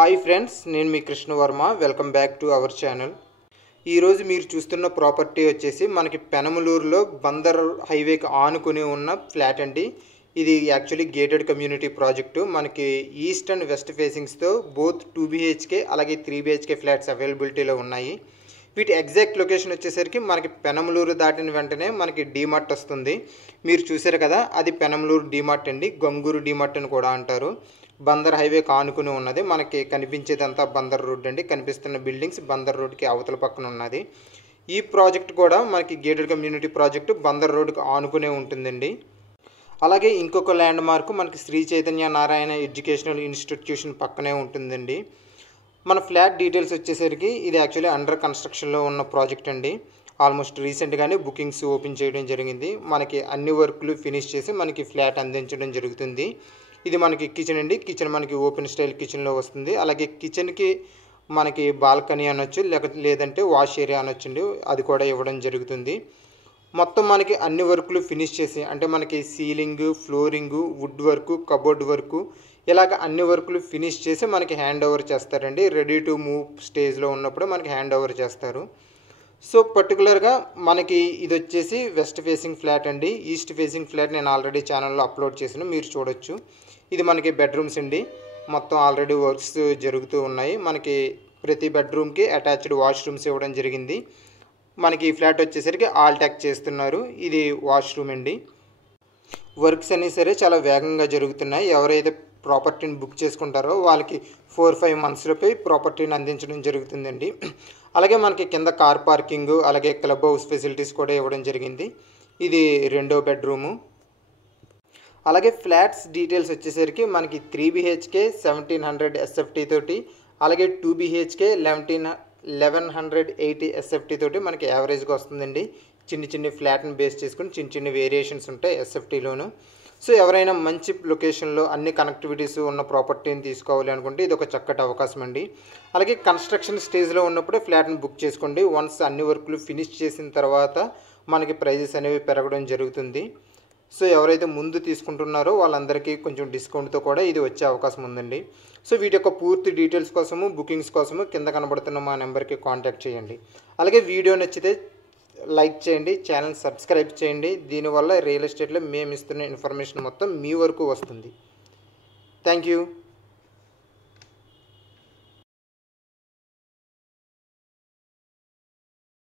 Hi friends, నేను మీ Krishna Varma. Welcome back to our channel. ఈరోజు మీరు చూస్తున్న ప్రాపర్టీ వచ్చేసి మనకి పెనమలూరులో బందర్ హైవేకి ఆనుకుని ఉన్న ఫ్లాట్ అండి. ఇది యాక్చువల్లీ గేటెడ్ కమ్యూనిటీ ప్రాజెక్టు. మనకి ఈస్ట్ అండ్ వెస్ట్ ఫేసింగ్స్తో బోత్ 2 BHK అలాగే 3 BHK ఫ్లాట్స్ అవైలబిలిటీలో ఉన్నాయి. వీటి ఎగ్జాక్ట్ లొకేషన్ వచ్చేసరికి మనకి పెనమలూరు దాటిన వెంటనే మనకి డీమార్ట్ వస్తుంది. మీరు చూసారు కదా, అది పెనమలూరు డీమార్ట్ అండి. గంగూరు డీమార్ట్ అని కూడా అంటారు. బందర్ హైవే ఆనుకుని ఉన్నది. మనకి కనిపించేదంతా బందర్ రోడ్ అండి. కనిపిస్తున్న బిల్డింగ్స్ బందర్ రోడ్కి అవతల పక్కన ఉన్నది. ఈ ప్రాజెక్ట్ కూడా మనకి గేటెడ్ కమ్యూనిటీ ప్రాజెక్టు బందర్ రోడ్కి ఆనుకునే ఉంటుందండి. అలాగే ఇంకొక ల్యాండ్ మార్క్ మనకి శ్రీ చైతన్య నారాయణ ఎడ్యుకేషనల్ ఇన్స్టిట్యూషన్ పక్కనే ఉంటుందండి. మన ఫ్లాట్ డీటెయిల్స్ వచ్చేసరికి ఇది యాక్చువల్లీ అండర్ కన్స్ట్రక్షన్లో ఉన్న ప్రాజెక్ట్ అండి. ఆల్మోస్ట్ రీసెంట్గానే బుకింగ్స్ ఓపెన్ చేయడం జరిగింది. మనకి అన్ని వర్క్లు ఫినిష్ చేసి మనకి ఫ్లాట్ అందించడం జరుగుతుంది. ఇది మనకి కిచెన్ అండి. కిచెన్ మనకి ఓపెన్ స్టైల్ కిచెన్లో వస్తుంది. అలాగే కిచెన్కి మనకి బాల్కనీ అనొచ్చు, లేదంటే వాష్ ఏరియా అనొచ్చండి, అది కూడా ఇవ్వడం జరుగుతుంది. మొత్తం మనకి అన్ని వర్క్లు ఫినిష్ చేసి, అంటే మనకి ceiling, flooring, wood work, cupboard work, ఇలాగ అన్ని వర్క్లు ఫినిష్ చేసి మనకి హ్యాండ్ ఓవర్ చేస్తారండి. రెడీ టు మూవ్ స్టేజ్లో ఉన్నప్పుడు మనకి హ్యాండ్ ఓవర్ చేస్తారు. సో పర్టికులర్గా మనకి ఇది వచ్చేసి వెస్ట్ ఫేసింగ్ ఫ్లాట్ అండి. ఈస్ట్ ఫేసింగ్ ఫ్లాట్ నేను ఆల్రెడీ ఛానల్లో అప్లోడ్ చేసిన, మీరు చూడొచ్చు. ఇది మనకి బెడ్రూమ్స్ అండి. మొత్తం ఆల్రెడీ వర్క్స్ జరుగుతూ ఉన్నాయి. మనకి ప్రతి బెడ్రూమ్కి అటాచ్డ్ వాష్రూమ్స్ ఇవ్వడం జరిగింది. మనకి ఈ ఫ్లాట్ వచ్చేసరికి ఆల్టాక్ చేస్తున్నారు. ఇది వాష్రూమ్ అండి. వర్క్స్ అన్నీ సరే చాలా వేగంగా జరుగుతున్నాయి. ఎవరైతే ప్రాపర్టీని బుక్ చేసుకుంటారో వాళ్ళకి 4-5 మంత్స్లోపై ప్రాపర్టీని అందించడం జరుగుతుందండి. అలాగే మనకి కింద కార్ పార్కింగ్, అలాగే క్లబ్ హౌస్ ఫెసిలిటీస్ కూడా ఇవ్వడం జరిగింది. ఇది రెండో బెడ్రూము. అలాగే ఫ్లాట్స్ డీటెయిల్స్ వచ్చేసరికి మనకి 3 BHK 1700 SFT తోటి, అలాగే 2 BHK 1180 SFT తోటి మనకి యావరేజ్గా వస్తుందండి. చిన్ని ఫ్లాట్ని బేస్ చేసుకుని చిన్న వేరియేషన్స్ ఉంటాయి SFTలోను. సో ఎవరైనా మంచి లొకేషన్లో అన్ని కనెక్టివిటీస్ ఉన్న ప్రాపర్టీని తీసుకోవాలి అనుకుంటే ఇది ఒక చక్కటి అవకాశం అండి. అలాగే కన్స్ట్రక్షన్ స్టేజ్లో ఉన్నప్పుడే ఫ్లాట్ని బుక్ చేసుకోండి. వన్స్ అన్ని వర్క్లు ఫినిష్ చేసిన తర్వాత మనకి ప్రైజెస్ అనేవి పెరగడం జరుగుతుంది. సో ఎవరైతే ముందు తీసుకుంటున్నారో వాళ్ళందరికీ కొంచెం డిస్కౌంట్తో కూడా ఇది వచ్చే అవకాశం ఉందండి. సో వీటి యొక్క పూర్తి డీటెయిల్స్ కోసము, బుకింగ్స్ కోసము కింద కనబడుతున్న మా నెంబర్కి కాంటాక్ట్ చేయండి. అలాగే వీడియో నచ్చితే లైక్ చేయండి, ఛానల్ సబ్స్క్రైబ్ చేయండి. దీనివల్ల రియల్ ఎస్టేట్లో మేము ఇస్తున్న ఇన్ఫర్మేషన్ మొత్తం మీ వరకు వస్తుంది. Thank you.